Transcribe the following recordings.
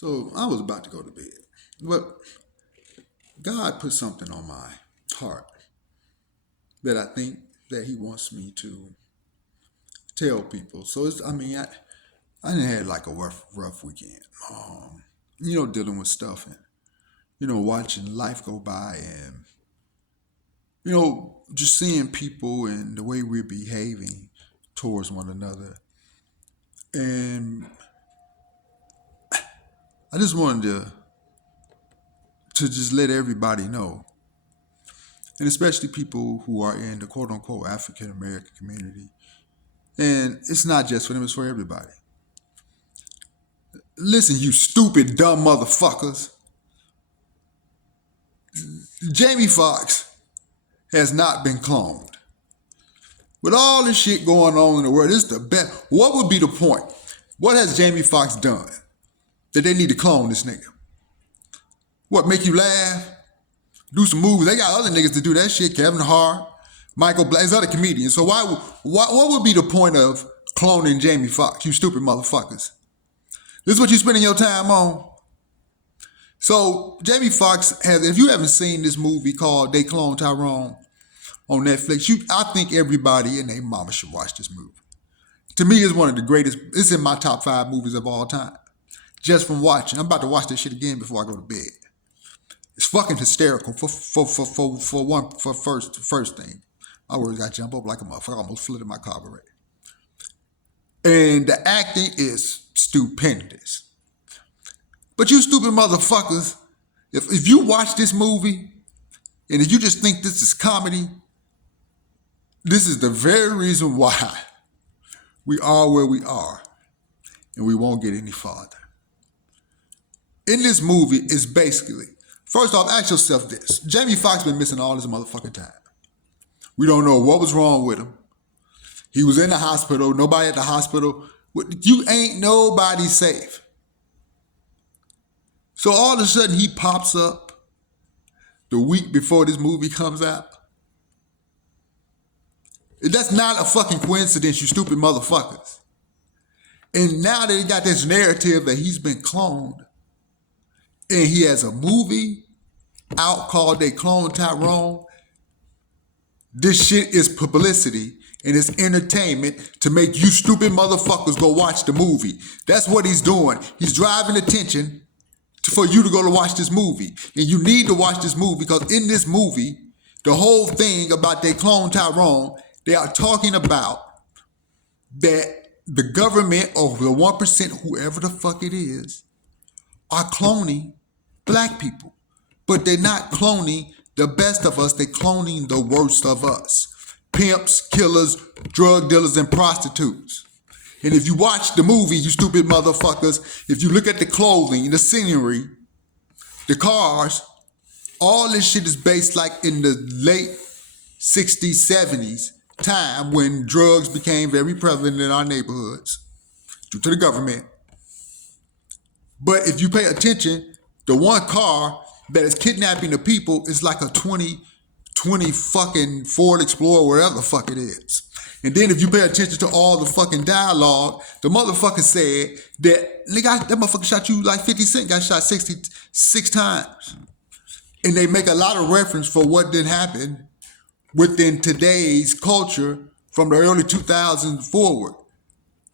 So I was about to go to bed, but God put something on my heart that I think that He wants me to tell people. So I didn't had like a rough weekend. Dealing with stuff and watching life go by and just seeing people and the way we're behaving towards one another. And I just wanted to just let everybody know, and especially people who are in the quote unquote African American community. And it's not just for them, it's for everybody. Listen, you stupid, dumb motherfuckers. Jamie Foxx has not been cloned. With all this shit going on in the world, this is the best. What would be the point? What has Jamie Foxx done that they need to clone this nigga? What, make you laugh? Do some movies? They got other niggas to do that shit. Kevin Hart, Michael Black, there's other comedians. So what would be the point of cloning Jamie Foxx, you stupid motherfuckers? This is what you spending your time on? So Jamie Foxx has, if you haven't seen this movie called They Clone Tyrone on Netflix, I think everybody and their mama should watch this movie. To me, it's one of the greatest, it's in my top 5 movies of all time. Just from watching. I'm about to watch this shit again before I go to bed. It's fucking hysterical for first thing. My words got jump up like a motherfucker. I almost flooded my carburetor. And the acting is stupendous. But you stupid motherfuckers, if you watch this movie, and if you just think this is comedy, this is the very reason why we are where we are, and we won't get any farther. In this movie, it's basically, first off, ask yourself this. Jamie Foxx been missing all his motherfucking time. We don't know what was wrong with him. He was in the hospital, nobody at the hospital. You ain't nobody safe. So all of a sudden he pops up the week before this movie comes out. That's not a fucking coincidence, you stupid motherfuckers. And now that he got this narrative that he's been cloned, and he has a movie out called They Clone Tyrone, this shit is publicity and it's entertainment to make you stupid motherfuckers go watch the movie. That's what he's doing. He's driving attention for you to go to watch this movie. And you need to watch this movie because in this movie, the whole thing about They Clone Tyrone, they are talking about that the government or the 1%, whoever the fuck it is, are cloning black people. But they're not cloning the best of us, they're cloning the worst of us. Pimps, killers, drug dealers, and prostitutes. And if you watch the movie, you stupid motherfuckers, if you look at the clothing, the scenery, the cars, all this shit is based like in the late 60s, 70s time when drugs became very prevalent in our neighborhoods due to the government. But if you pay attention, the one car that is kidnapping the people is like a 2020 fucking Ford Explorer, wherever the fuck it is. And then if you pay attention to all the fucking dialogue, the motherfucker said that nigga, that motherfucker shot you like 50 Cent got shot 66 times. And they make a lot of reference for what did happen within today's culture from the early 2000s forward.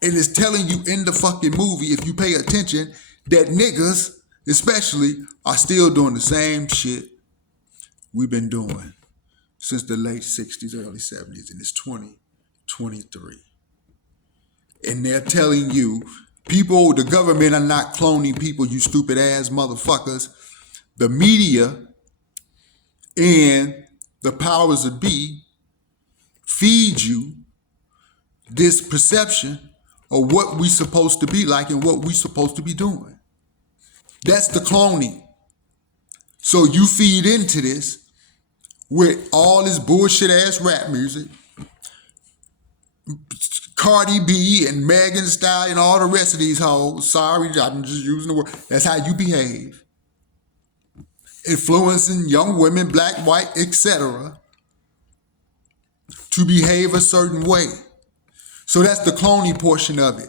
And it's telling you in the fucking movie, if you pay attention, that niggas, especially, are still doing the same shit we've been doing since the late 60s, early 70s, and it's 2023. And they're telling you, people, the government are not cloning people, you stupid ass motherfuckers. The media and the powers that be feed you this perception of what we supposed to be like and what we supposed to be doing. That's the cloning. So you feed into this with all this bullshit ass rap music, Cardi B and Megan Thee Stallion and all the rest of these hoes. Sorry, I'm just using the word. That's how you behave. Influencing young women, black, white, etc., to behave a certain way. So that's the cloning portion of it.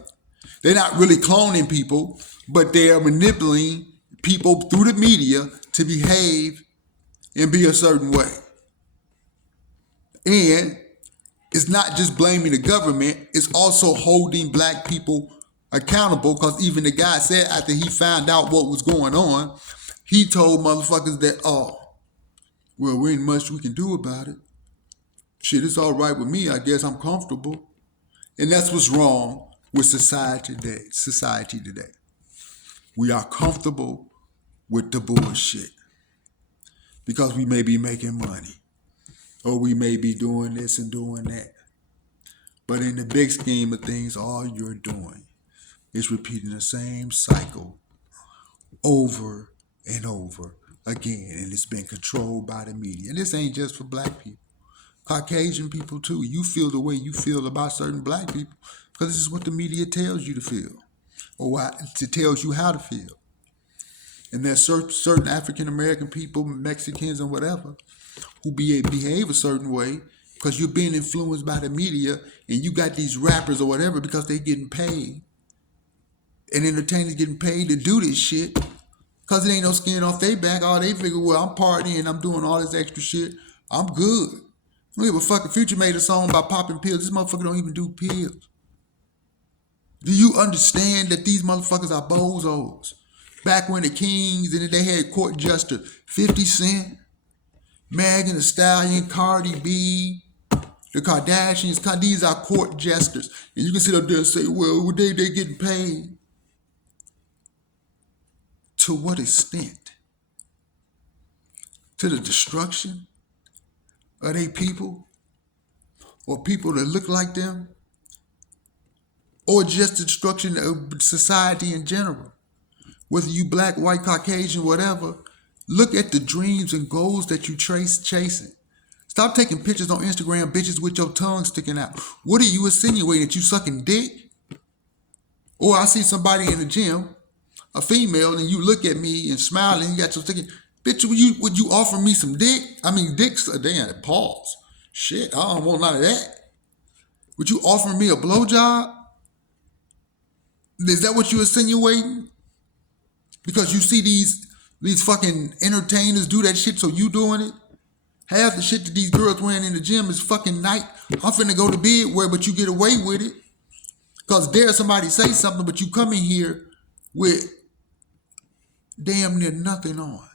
They're not really cloning people, but they are manipulating people through the media to behave and be a certain way. And it's not just blaming the government, it's also holding black people accountable, because even the guy said after he found out what was going on, he told motherfuckers that, oh, well, there ain't much we can do about it. Shit, it's all right with me. I guess I'm comfortable. And that's what's wrong with society today. We are comfortable with the bullshit because we may be making money or we may be doing this and doing that. But in the big scheme of things, all you're doing is repeating the same cycle over and over again. And it's been controlled by the media. And this ain't just for black people. Caucasian people too. You feel the way you feel about certain black people because this is what the media tells you to feel, or what it tells you how to feel. And there's certain African American people, Mexicans and whatever, who behave a certain way because you're being influenced by the media, and you got these rappers or whatever because they're getting paid, and entertainers getting paid to do this shit because it ain't no skin off their back. All they figure, well, I'm partying, I'm doing all this extra shit, I'm good. I don't give a fuck. If Future made a song about popping pills, this motherfucker don't even do pills. Do you understand that these motherfuckers are bozos? Back when the Kings and they had court jester 50 Cent, Megan Thee Stallion, Cardi B, the Kardashians, these are court jesters. And you can sit up there and say, well, they getting paid. To what extent? To the destruction of they people? Or people that look like them? Or just the destruction of society in general? Whether you black, white, Caucasian, whatever, look at the dreams and goals that you chasing. Stop taking pictures on Instagram, bitches, with your tongue sticking out. What are you insinuating, that you sucking dick? Or I see somebody in the gym, a female, and you look at me and smile and you got your thinking, bitch, would you offer me some dick? I mean, dicks, damn, pause. Shit, I don't want none of that. Would you offer me a blowjob? Is that what you insinuating? Because you see these fucking entertainers do that shit, so you doing it? Half the shit that these girls wearing in the gym is fucking night. I'm finna go to bed wear, but you get away with it. Because dare somebody say something, but you come in here with damn near nothing on.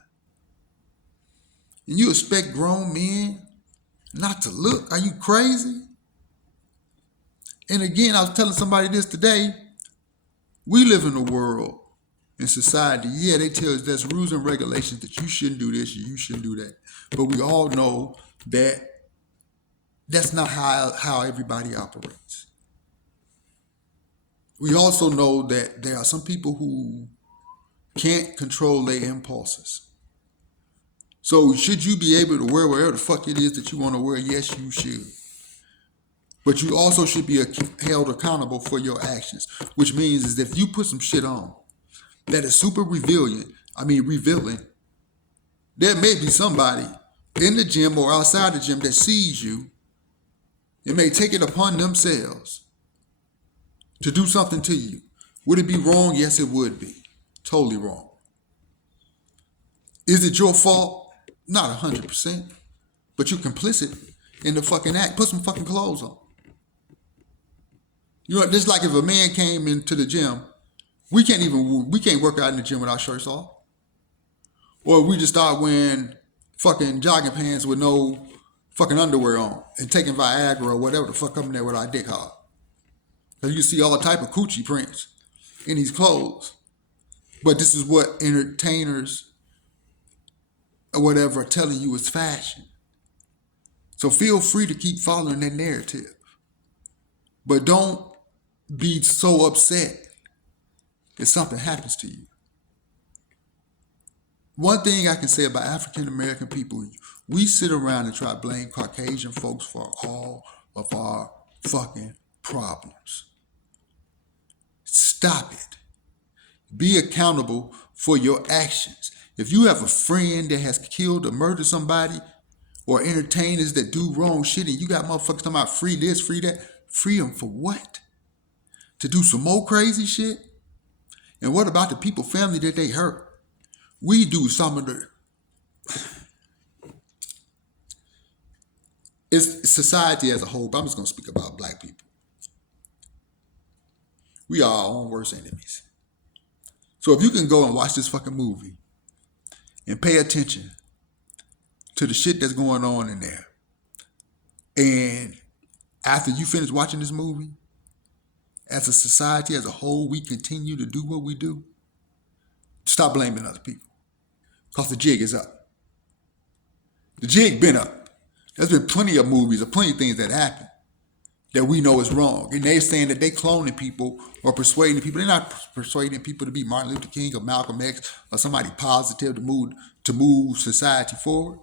And you expect grown men not to look? Are you crazy? And again, I was telling somebody this today. We live in a world, in society, yeah, they tell us there's rules and regulations that you shouldn't do this, you shouldn't do that. But we all know that that's not how everybody operates. We also know that there are some people who can't control their impulses. So should you be able to wear whatever the fuck it is that you want to wear? Yes, you should. But you also should be held accountable for your actions, which means is if you put some shit on that is super revealing, there may be somebody in the gym or outside the gym that sees you and may take it upon themselves to do something to you. Would it be wrong? Yes, it would be. Totally wrong. Is it your fault? Not 100%. But you're complicit in the fucking act. Put some fucking clothes on. You know, just like if a man came into the gym, we can't work out in the gym with our shirts off. Or we just start wearing fucking jogging pants with no fucking underwear on and taking Viagra or whatever the fuck coming there with our dick hard. Because you see all type of coochie prints in these clothes. But this is what entertainers or whatever are telling you is fashion. So feel free to keep following that narrative. But don't be so upset if something happens to you. One thing I can say about African American people, we sit around and try to blame Caucasian folks for all of our fucking problems. Stop it. Be accountable for your actions. If you have a friend that has killed or murdered somebody, or entertainers that do wrong shit, and you got motherfuckers talking about free this, free that, free them for what? to do some more crazy shit? And what about the people, family that they hurt? We do some of the... It's society as a whole, but I'm just going to speak about black people. We are our own worst enemies. So if you can go and watch this fucking movie and pay attention to the shit that's going on in there, and after you finish watching this movie, as a society as a whole, we continue to do what we do, stop blaming other people. Because the jig is up. The jig been up. There's been plenty of movies or plenty of things that happen that we know is wrong. And they're saying that they cloning people or persuading people. They're not persuading people to be Martin Luther King or Malcolm X or somebody positive to move society forward.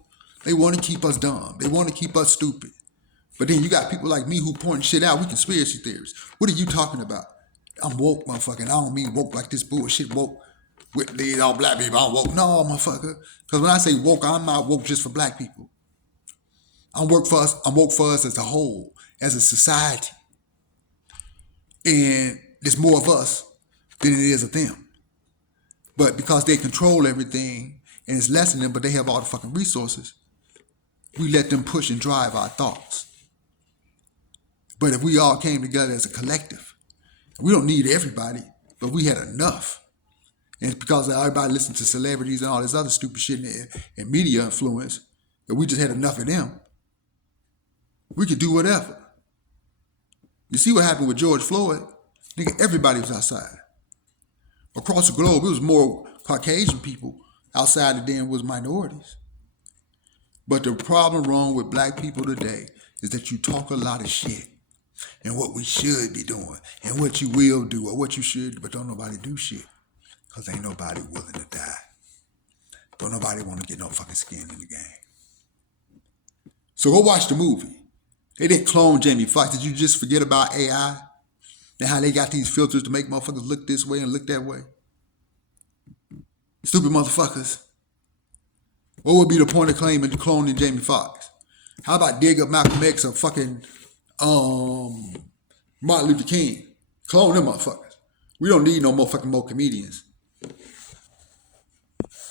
They want to keep us dumb. They want to keep us stupid. But then you got people like me who pointing shit out. We conspiracy theorists. What are you talking about? I'm woke, motherfucker. I don't mean woke like this bullshit woke with these all black people. I'm woke. No, motherfucker. Because when I say woke, I'm not woke just for black people. I'm woke for us as a whole, as a society. And there's more of us than it is of them. But because they control everything and it's less than them, but they have all the fucking resources, we let them push and drive our thoughts. But if we all came together as a collective, we don't need everybody, but we had enough. And it's because everybody listened to celebrities and all this other stupid shit and media influence, that we just had enough of them. We could do whatever. You see what happened with George Floyd? Nigga, everybody was outside. Across the globe, it was more Caucasian people outside than was minorities. But the problem wrong with black people today is that you talk a lot of shit and what we should be doing and what you will do or what you should, but don't nobody do shit because ain't nobody willing to die. Don't nobody want to get no fucking skin in the game. So go watch the movie. They didn't clone Jamie Foxx. Did you just forget about AI and how they got these filters to make motherfuckers look this way and look that way? Stupid motherfuckers. What would be the point of claiming cloning Jamie Foxx? How about dig up Malcolm X or fucking Martin Luther King? Clone them motherfuckers. We don't need no more comedians.